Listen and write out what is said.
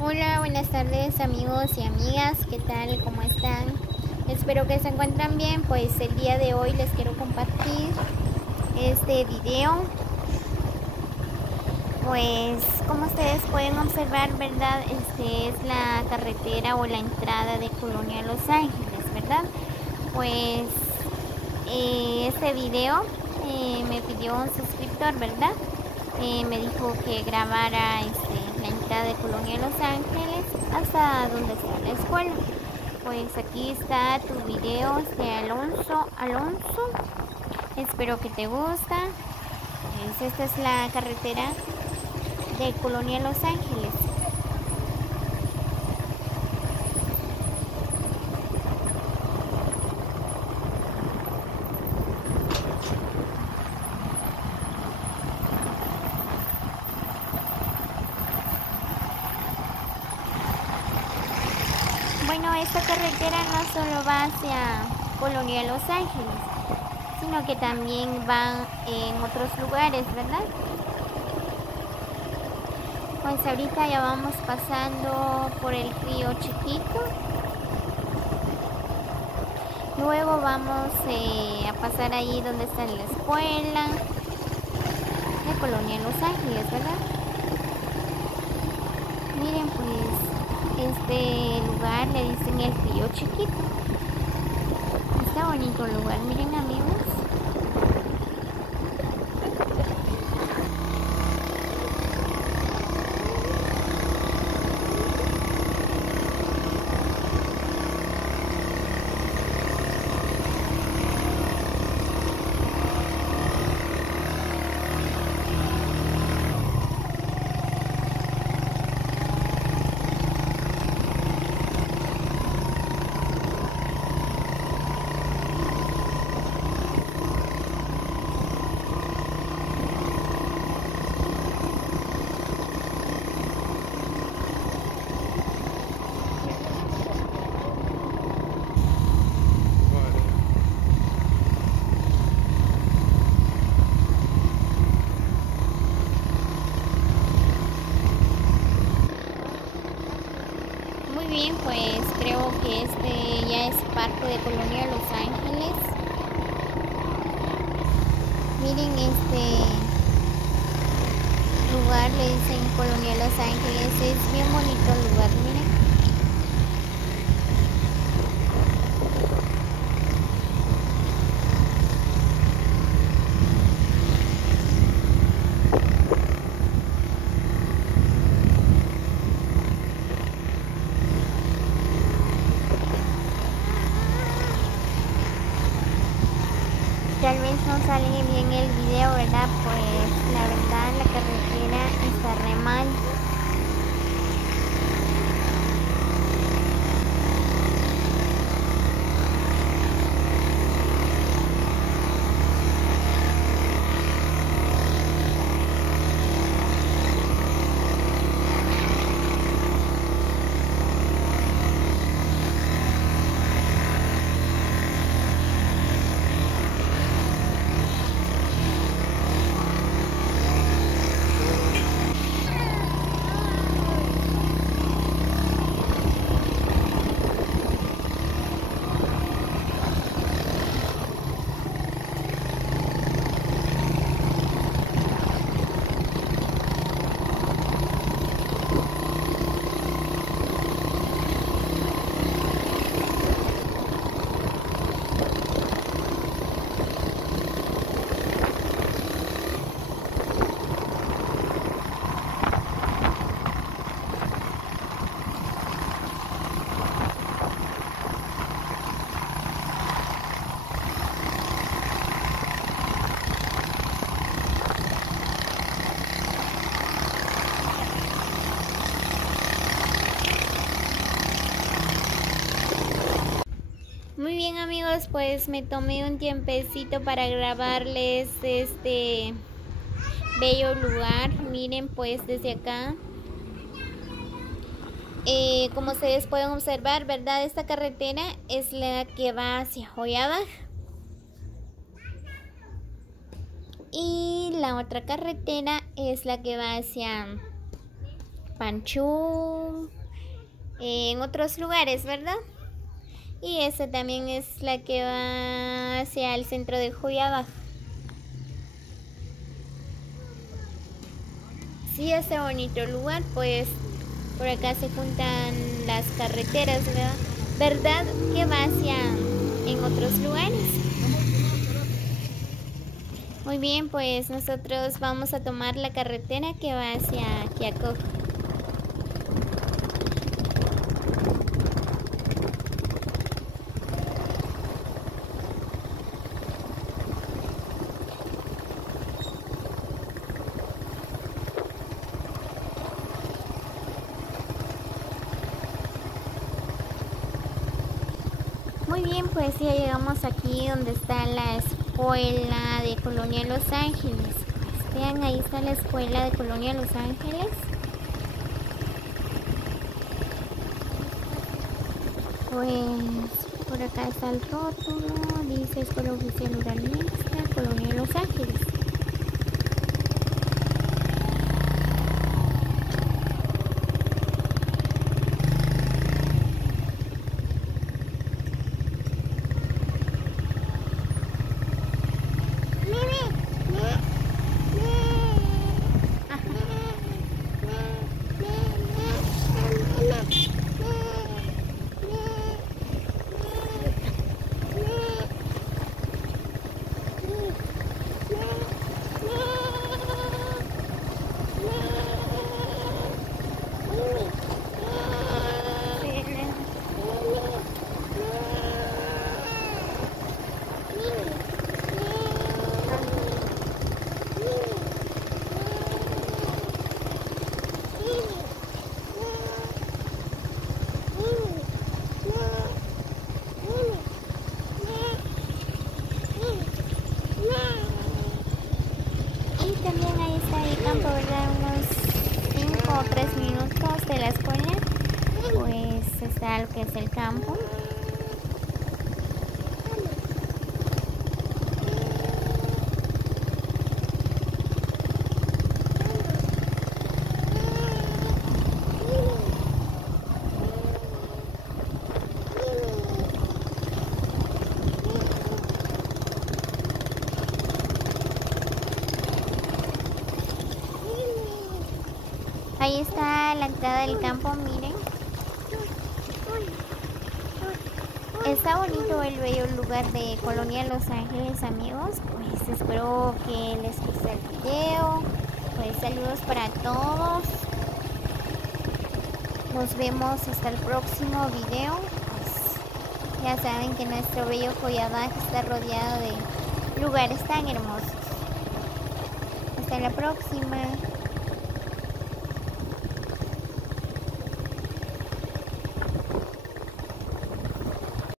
Hola, buenas tardes amigos y amigas, ¿qué tal? ¿Cómo están? Espero que se encuentran bien. Pues el día de hoy les quiero compartir este video. Pues como ustedes pueden observar, ¿verdad? Es la carretera o la entrada de Colonia Los Ángeles, ¿verdad? Pues este video me pidió un suscriptor, ¿verdad? Me dijo que grabara la entrada de Colonia Los Ángeles hasta donde está la escuela. Pues aquí está tu video de Alonso. Espero que te gusta. Pues esta es la carretera de Colonia Los Ángeles. Bueno, esta carretera no solo va hacia Colonia Los Ángeles, sino que también va en otros lugares, ¿verdad? Pues ahorita ya vamos pasando por el río Chiquito. Luego vamos a pasar ahí donde está la escuela de Colonia Los Ángeles, ¿verdad? Miren, pues este lugar le dicen el río Chiquito. Está bonito el lugar, miren amigos. Muy bien, pues creo que este ya es parte de Colonia Los Ángeles. Miren, este lugar le dicen Colonia Los Ángeles. Es bien bonito el lugar, miren. Tal vez no sale bien el video, ¿verdad? Pues la verdad la carretera está re mal. Muy bien amigos, pues me tomé un tiempecito para grabarles este bello lugar. Miren pues desde acá, como ustedes pueden observar, ¿verdad? Esta carretera es la que va hacia Joyabaj. Y la otra carretera es la que va hacia Panchú, en otros lugares, ¿verdad? Y esta también es la que va hacia el centro de Juyabaj. Sí, este bonito lugar, pues por acá se juntan las carreteras, ¿verdad? ¿Verdad que va hacia en otros lugares? Muy bien, pues nosotros vamos a tomar la carretera que va hacia Quiaco. Muy bien, pues ya llegamos aquí donde está la escuela de Colonia Los Ángeles. Pues vean, ahí está la escuela de Colonia Los Ángeles. Pues por acá está el rótulo, dice Escuela Oficial Rural Mixta, Colonia Los Ángeles. También ahí está el campo, ¿verdad? Unos 5 o 3 minutos de la escuela, pues está lo que es el campo. Ahí está la entrada del campo, miren. Está bonito el bello lugar de Colonia Los Ángeles, amigos. Pues espero que les guste el video. Pues saludos para todos. Nos vemos hasta el próximo video. Pues ya saben que nuestro bello Juyabaj está rodeado de lugares tan hermosos. Hasta la próxima.